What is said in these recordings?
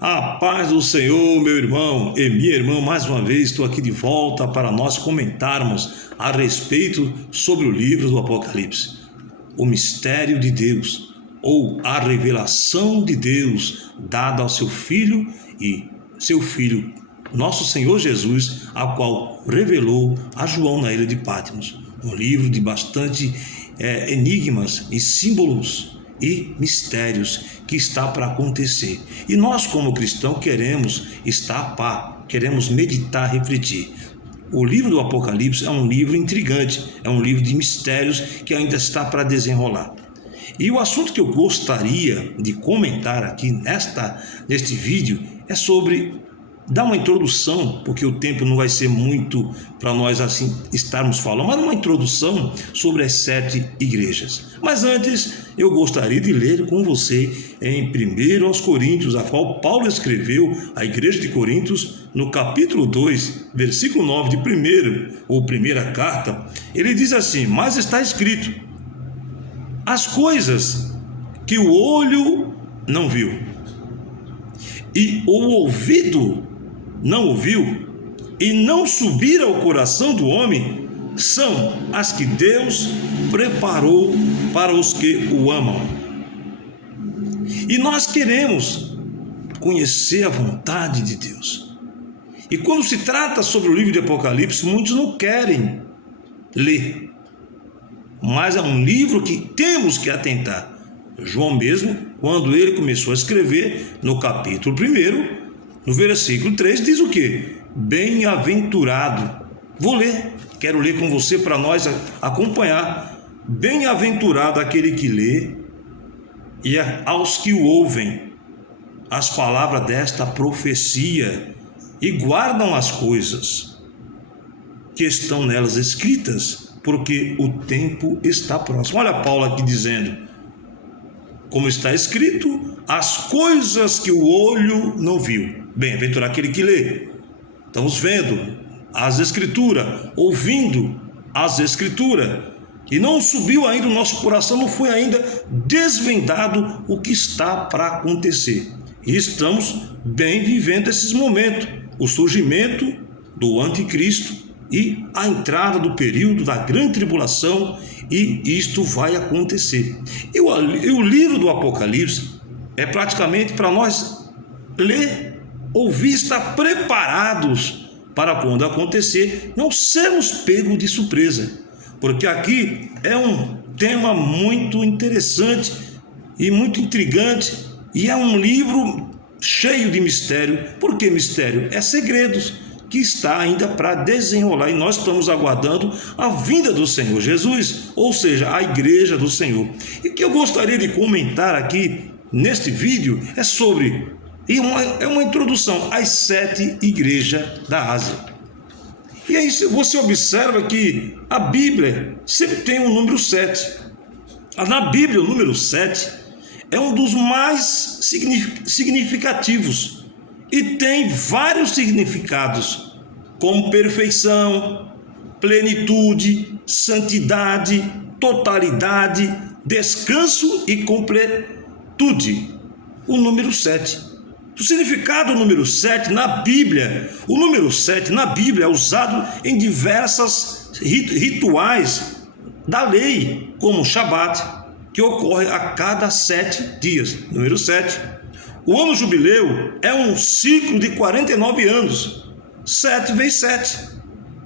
A paz do Senhor, meu irmão e minha irmã, mais uma vez estou aqui de volta para nós comentarmos a respeito sobre o livro do Apocalipse, o mistério de Deus, ou a revelação de Deus dada ao seu Filho e seu Filho, nosso Senhor Jesus, a qual revelou a João na ilha de Patmos, um livro de bastante enigmas e símbolos e mistérios que está para acontecer. E nós, como cristãos, queremos estar a par, queremos meditar, refletir. O livro do Apocalipse é um livro intrigante, é um livro de mistérios que ainda está para desenrolar. E o assunto que eu gostaria de comentar aqui neste vídeo é sobre dar uma introdução, porque o tempo não vai ser muito para nós assim estarmos falando, mas uma introdução sobre as 7 igrejas. Mas antes, eu gostaria de ler com você em 1 Coríntios, a qual Paulo escreveu à igreja de Coríntios, no capítulo 2, versículo 9 de primeira carta. Ele diz assim: mas está escrito, as coisas que o olho não viu e o ouvido não ouviu e não subiram ao coração do homem, são as que Deus preparou para os que o amam. E nós queremos conhecer a vontade de Deus. E quando se trata sobre o livro de Apocalipse, muitos não querem ler, mas é um livro que temos que atentar. João mesmo, quando ele começou a escrever, no capítulo 1, no versículo 3, diz o quê? Bem-aventurado. Vou ler, quero ler com você para nós acompanhar. Bem-aventurado aquele que lê e aos que o ouvem as palavras desta profecia e guardam as coisas que estão nelas escritas, porque o tempo está próximo. Olha Paulo aqui dizendo, como está escrito, as coisas que o olho não viu. Bem-aventurado aquele que lê. Estamos vendo as escrituras, ouvindo as escrituras, e não subiu ainda o nosso coração, não foi ainda desvendado o que está para acontecer. E estamos bem vivendo esses momentos, o surgimento do anticristo e a entrada do período da grande tribulação, e isto vai acontecer. E o livro do Apocalipse é praticamente para nós ler, ouvir, estar preparados para quando acontecer, não sermos pegos de surpresa, porque aqui é um tema muito interessante e muito intrigante, e é um livro cheio de mistério. Por que mistério? É segredos que está ainda para desenrolar, e nós estamos aguardando a vinda do Senhor Jesus, ou seja, a igreja do Senhor. E o que eu gostaria de comentar aqui neste vídeo é sobre, é uma introdução às 7 igrejas da Ásia. E aí você observa que a Bíblia sempre tem um número 7. Na Bíblia, o número 7 é um dos mais significativos e tem vários significados, como perfeição, plenitude, santidade, totalidade, descanso e completude. O número 7. O significado do número 7 na Bíblia, o número 7 na Bíblia é usado em diversas rituais da lei, como o Shabat, que ocorre a cada 7 dias. Número 7. O ano jubileu é um ciclo de 49 anos, 7 vezes 7.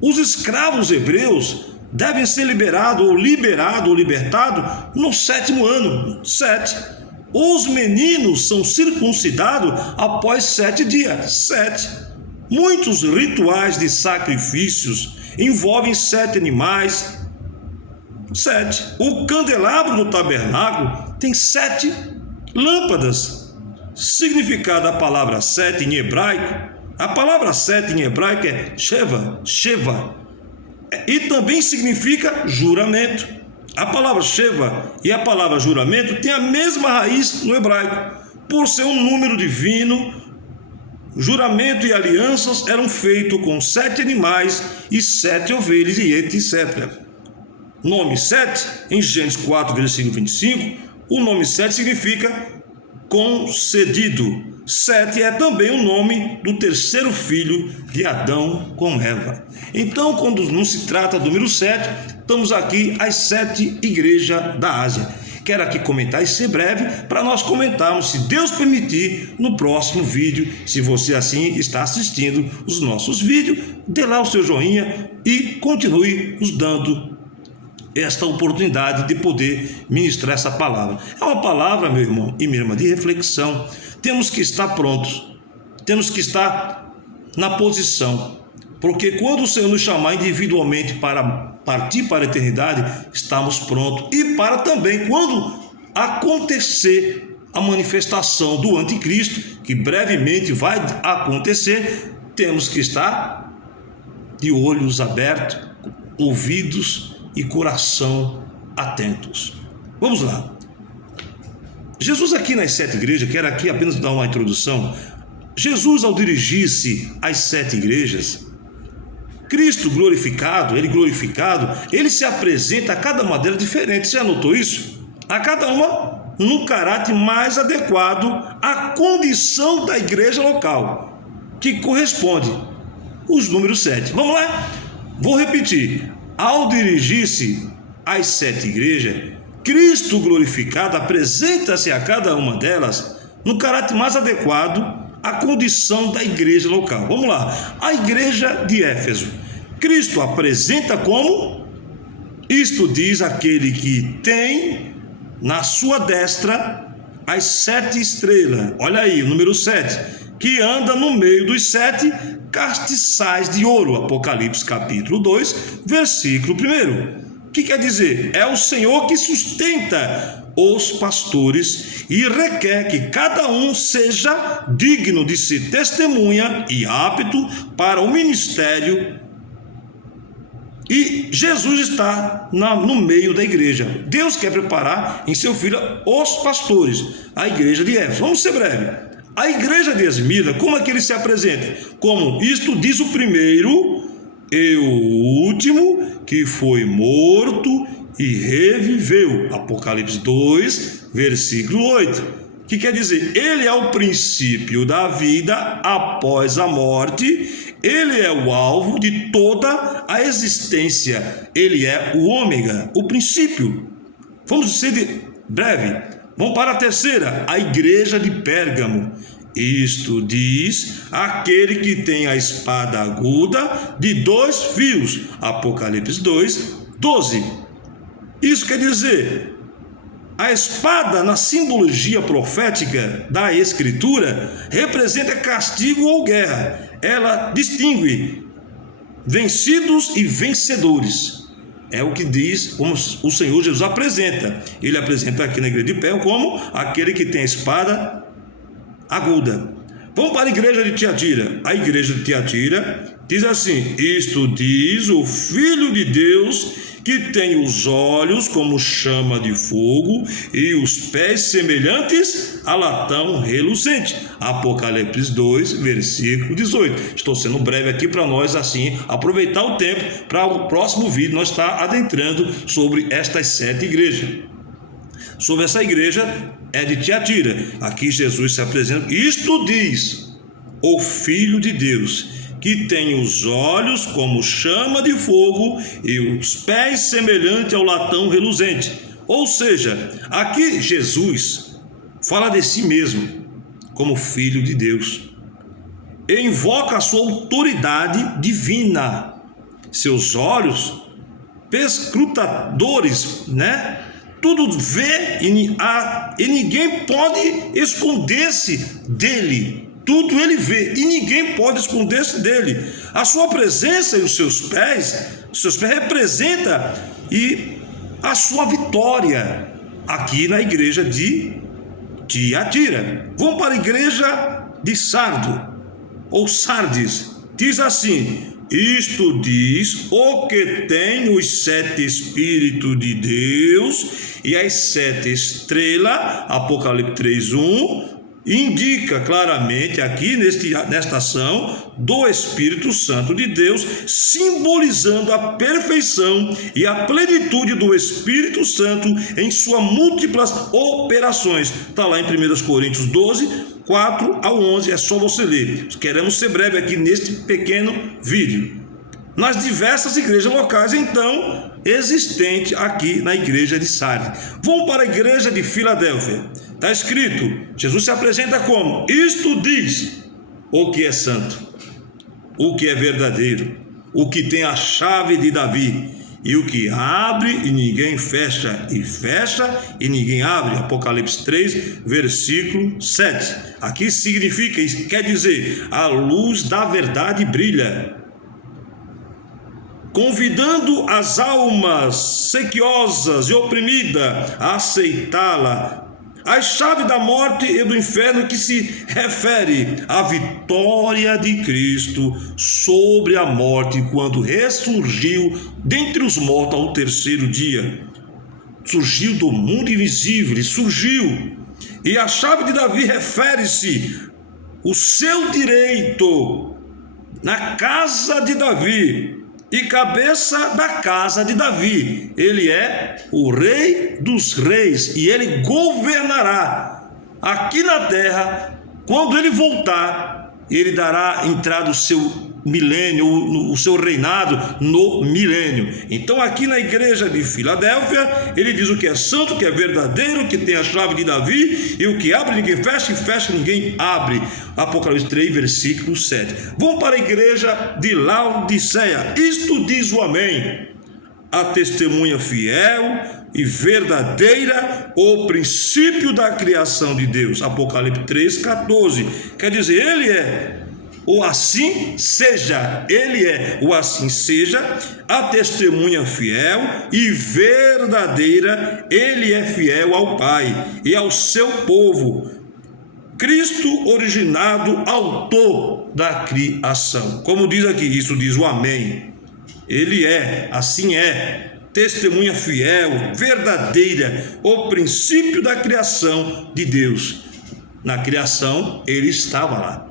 Os escravos hebreus devem ser liberados ou libertados no 7º ano, 7. Os meninos são circuncidados após 7 dias, 7. Muitos rituais de sacrifícios envolvem 7 animais, 7. O candelabro do tabernáculo tem 7 lâmpadas. Significado da palavra 7 em hebraico, a palavra 7 em hebraico é Sheva, e também significa juramento. A palavra Sheva e a palavra juramento têm a mesma raiz no hebraico. Por ser um número divino, juramento e alianças eram feitos com 7 animais e 7 ovelhas e etc. Nome 7, em Gênesis 4, versículo 25, o nome 7 significa concedido, Sete é também o nome do terceiro filho de Adão com Eva. Então, quando não se trata do número 7, estamos aqui às 7 igrejas da Ásia. Quero aqui comentar e ser breve para nós comentarmos, se Deus permitir, no próximo vídeo. Se você assim está assistindo os nossos vídeos, dê lá o seu joinha e continue nos dando esta oportunidade de poder ministrar essa palavra. É uma palavra, meu irmão e minha irmã, de reflexão. Temos que estar prontos, temos que estar na posição, porque quando o Senhor nos chamar individualmente para partir para a eternidade, estamos prontos. E para também, quando acontecer a manifestação do anticristo, que brevemente vai acontecer, temos que estar de olhos abertos, ouvidos e coração atentos. Vamos lá. Jesus aqui nas 7 igrejas, quero aqui apenas dar uma introdução. Jesus, ao dirigir-se às 7 igrejas, Cristo glorificado, ele se apresenta a cada uma delas diferente. Você já notou isso? A cada uma num caráter mais adequado à condição da igreja local, que corresponde os números 7. Vamos lá? Vou repetir. Ao dirigir-se às 7 igrejas, Cristo glorificado apresenta-se a cada uma delas no caráter mais adequado à condição da igreja local. Vamos lá. A igreja de Éfeso, Cristo apresenta como? Isto diz aquele que tem na sua destra as 7 estrelas. Olha aí, o número 7. Que anda no meio dos 7 castiçais de ouro. Apocalipse capítulo 2, versículo 1. O que quer dizer? É o Senhor que sustenta os pastores e requer que cada um seja digno de ser testemunha e apto para o ministério. E Jesus está no meio da igreja. Deus quer preparar em seu filho os pastores, a igreja de Éfeso. Vamos ser breve. A igreja de Esmirna, como é que ele se apresenta? Como isto diz o primeiro e o último, que foi morto e reviveu. Apocalipse 2, versículo 8. Que quer dizer? Ele é o princípio da vida após a morte. Ele é o alvo de toda a existência. Ele é o ômega, o princípio. Vamos ser breve. Vamos para a terceira, a igreja de Pérgamo. Isto diz aquele que tem a espada aguda de 2 fios. Apocalipse 2, 12. Isso quer dizer, a espada na simbologia profética da Escritura representa castigo ou guerra. Ela distingue vencidos e vencedores. É o que diz, como o Senhor Jesus apresenta. Ele apresenta aqui na igreja de Pérgamo como aquele que tem a espada aguda. Vamos para a igreja de Tiatira. A igreja de Tiatira diz assim: isto diz o Filho de Deus, que tem os olhos como chama de fogo e os pés semelhantes a latão reluzente. Apocalipse 2, versículo 18. Estou sendo breve aqui para nós assim aproveitar o tempo para o próximo vídeo nós estar adentrando sobre estas 7 igrejas. Sobre essa igreja é de Tiatira. Aqui Jesus se apresenta. Isto diz o Filho de Deus, que tem os olhos como chama de fogo e os pés semelhante ao latão reluzente. Ou seja, aqui Jesus fala de si mesmo como Filho de Deus e invoca a sua autoridade divina. Seus olhos perscrutadores, tudo vê e ninguém pode esconder-se dele. Tudo ele vê e ninguém pode esconder-se dele. A sua presença e os seus pés representa a sua vitória aqui na igreja de Tiatira. Vamos para a igreja de Sardo ou Sardes. Diz assim: isto diz o que tem os 7 Espíritos de Deus e as 7 estrelas. Apocalipse 3:1. Indica claramente aqui nesta ação do Espírito Santo de Deus, simbolizando a perfeição e a plenitude do Espírito Santo em suas múltiplas operações. Está lá em 1 Coríntios 12, 4 ao 11, é só você ler. Queremos ser breve aqui neste pequeno vídeo. Nas diversas igrejas locais, então, existente aqui na igreja de Sardes. Vamos para a igreja de Filadélfia. Está escrito, Jesus se apresenta como: isto diz o que é santo, o que é verdadeiro, o que tem a chave de Davi, e o que abre e ninguém fecha, e fecha e ninguém abre. Apocalipse 3, versículo 7. Aqui significa, quer dizer, a luz da verdade brilha, convidando as almas sequiosas e oprimidas a aceitá-la. A chave da morte e do inferno, que se refere à vitória de Cristo sobre a morte, quando ressurgiu dentre os mortos ao terceiro dia. Surgiu do mundo invisível, surgiu. E a chave de Davi refere-se ao seu direito na casa de Davi e cabeça da casa de Davi. Ele é o rei dos reis e ele governará aqui na terra. Quando ele voltar, ele dará entrada o seu milênio, o seu reinado no milênio. Então aqui na igreja de Filadélfia, ele diz o que é santo, o que é verdadeiro, o que tem a chave de Davi, e o que abre ninguém fecha, e fecha ninguém abre. Apocalipse 3, versículo 7. Vamos para a igreja de Laodiceia. Isto diz o Amém, a testemunha fiel e verdadeira, o princípio da criação de Deus. Apocalipse 3, 14. Quer dizer, ele é o assim seja, ele é o assim seja, a testemunha fiel e verdadeira, ele é fiel ao Pai e ao seu povo, Cristo originado, autor da criação. Como diz aqui, isso diz o Amém. Ele é, assim é, testemunha fiel, verdadeira, o princípio da criação de Deus. Na criação, ele estava lá.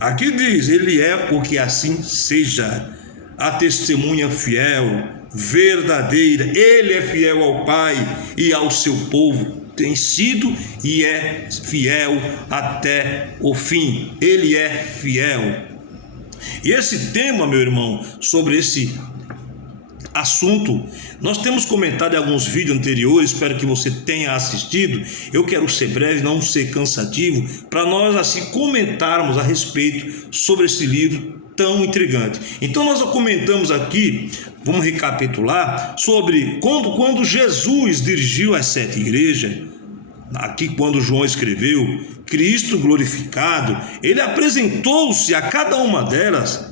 Aqui diz, ele é o que assim seja, a testemunha fiel, verdadeira, ele é fiel ao Pai e ao seu povo, tem sido e é fiel até o fim, ele é fiel. E esse tema, meu irmão, sobre esse assunto, nós temos comentado em alguns vídeos anteriores, espero que você tenha assistido. Eu quero ser breve, não ser cansativo, para nós assim comentarmos a respeito sobre esse livro tão intrigante. Então nós comentamos aqui, vamos recapitular, sobre quando Jesus dirigiu as 7 igrejas, aqui quando João escreveu, Cristo glorificado, ele apresentou-se a cada uma delas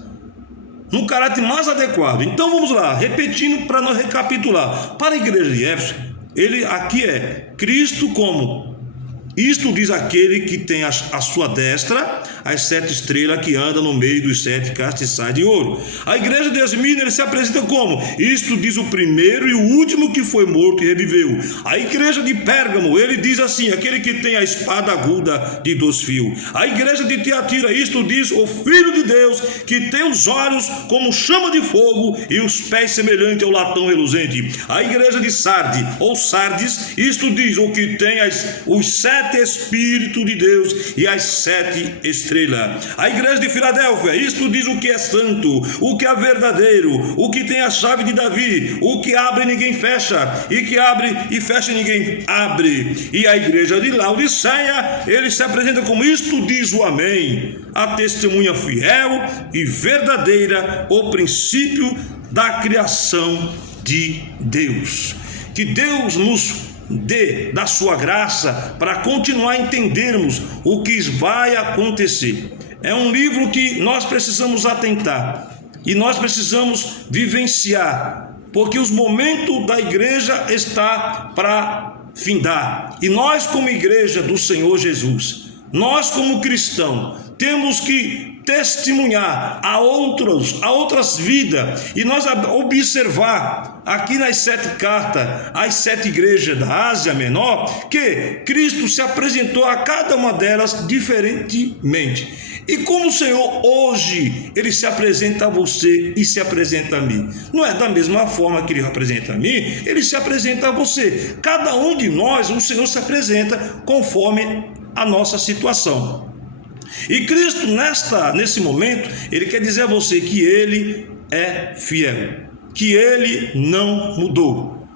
no caráter mais adequado. Então vamos lá, repetindo para nós recapitular. Para a igreja de Éfeso, ele aqui é Cristo como: isto diz aquele que tem a sua destra as 7 estrelas que anda no meio dos 7 castiçais de ouro. A igreja de Esmirna, ele se apresenta como: isto diz o primeiro e o último que foi morto e reviveu. A igreja de Pérgamo, ele diz assim: aquele que tem a espada aguda de 2 fios. A igreja de Tiatira, isto diz o Filho de Deus, que tem os olhos como chama de fogo e os pés semelhantes ao latão reluzente. A igreja de Sardes, ou Sardes, isto diz o que tem os 7 Espíritos de Deus e as 7 estrelas. A igreja de Filadélfia, isto diz o que é santo, o que é verdadeiro, o que tem a chave de Davi, o que abre e ninguém fecha, e que abre e fecha e ninguém abre. E a igreja de Laodiceia, ele se apresenta como: isto diz o Amém, a testemunha fiel e verdadeira, o princípio da criação de Deus. Que Deus nos dê da sua graça para continuar a entendermos o que vai acontecer. É um livro que nós precisamos atentar e nós precisamos vivenciar, porque os momentos da igreja está para findar. E nós, como igreja do Senhor Jesus, nós como cristãos, temos que testemunhar a outras vidas, e nós observar aqui nas 7 cartas, as 7 igrejas da Ásia Menor, que Cristo se apresentou a cada uma delas diferentemente. E como o Senhor hoje, ele se apresenta a você e se apresenta a mim. Não é da mesma forma que ele apresenta a mim, ele se apresenta a você. Cada um de nós, o Senhor se apresenta conforme a nossa situação. E Cristo, nesse momento, Ele quer dizer a você que Ele é fiel, que Ele não mudou.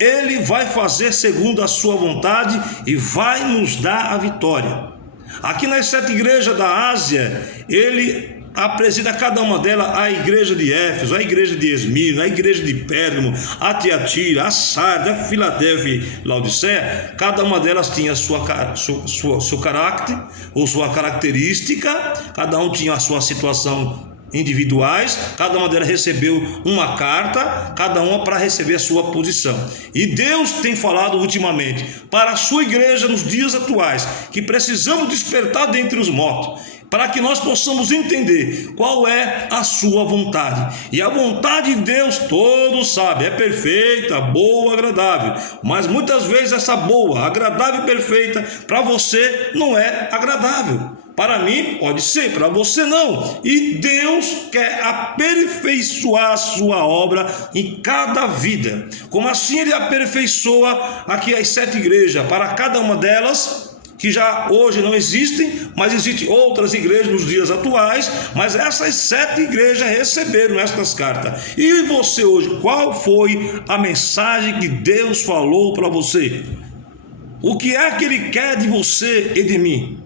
Ele vai fazer segundo a sua vontade e vai nos dar a vitória. Aqui nas 7 igrejas da Ásia, Ele apresenta cada uma delas: a igreja de Éfeso, a igreja de Esmirna, a igreja de Pérgamo, a Tiatira, a Sardes, a Filadélfia e Laodiceia. Cada uma delas tinha seu caráter ou sua característica, cada um tinha a sua situação individuais, cada uma delas recebeu uma carta, cada uma para receber a sua posição. E Deus tem falado ultimamente para a sua igreja nos dias atuais que precisamos despertar dentre os mortos, para que nós possamos entender qual é a sua vontade. E a vontade de Deus, todos sabem, é perfeita, boa, agradável. Mas muitas vezes essa boa, agradável e perfeita para você não é agradável. Para mim pode ser, para você não. E Deus quer aperfeiçoar a sua obra em cada vida. Como assim Ele aperfeiçoa aqui as 7 igrejas? Para cada uma delas, que já hoje não existem, mas existem outras igrejas nos dias atuais, mas essas 7 igrejas receberam estas cartas. E você hoje, qual foi a mensagem que Deus falou para você? O que é que Ele quer de você e de mim?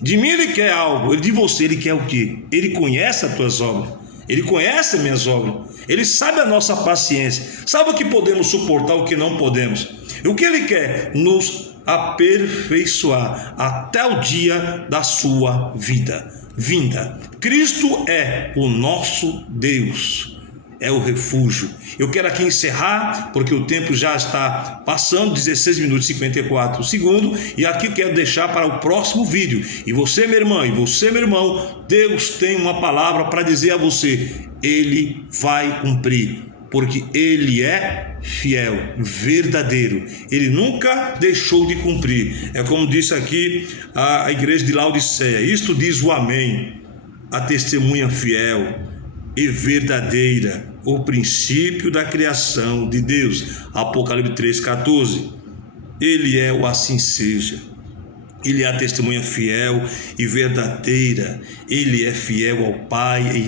De mim Ele quer algo, de você Ele quer o quê? Ele conhece as tuas obras, Ele conhece as minhas obras, Ele sabe a nossa paciência, sabe o que podemos suportar, o que não podemos. E o que Ele quer? Nos aperfeiçoar até o dia da sua vinda. Cristo é o nosso Deus, é o refúgio. Eu quero aqui encerrar, porque o tempo já está passando, 16 minutos e 54 segundos, e aqui eu quero deixar para o próximo vídeo. E você, minha irmã, e você, meu irmão, Deus tem uma palavra para dizer a você: Ele vai cumprir, porque Ele é fiel, verdadeiro. Ele nunca deixou de cumprir. É como disse aqui a igreja de Laodiceia: isto diz o Amém, a testemunha fiel e verdadeira, o princípio da criação de Deus. Apocalipse 3,14. Ele é o assim seja. Ele é a testemunha fiel e verdadeira. Ele é fiel ao Pai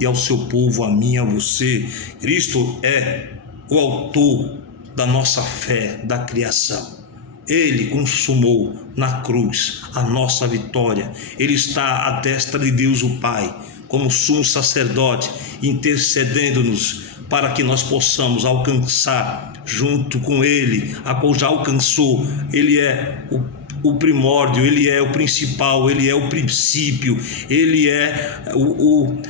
e ao seu povo, a mim e a você. Cristo é o autor da nossa fé, da criação. Ele consumou na cruz a nossa vitória. Ele está à destra de Deus o Pai, como sumo sacerdote, intercedendo-nos para que nós possamos alcançar junto com Ele, a qual já alcançou. Ele é o primórdio, Ele é o principal, Ele é o princípio, Ele é o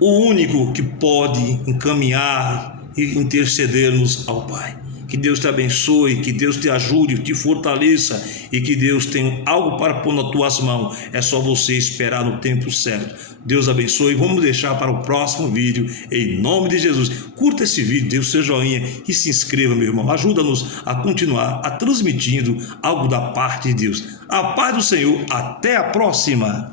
único que pode encaminhar e interceder-nos ao Pai. Que Deus te abençoe, que Deus te ajude, te fortaleça e que Deus tenha algo para pôr nas tuas mãos. É só você esperar no tempo certo. Deus abençoe. Vamos deixar para o próximo vídeo, em nome de Jesus. Curta esse vídeo, dê o seu joinha e se inscreva, meu irmão. Ajuda-nos a continuar transmitindo algo da parte de Deus. A paz do Senhor. Até a próxima.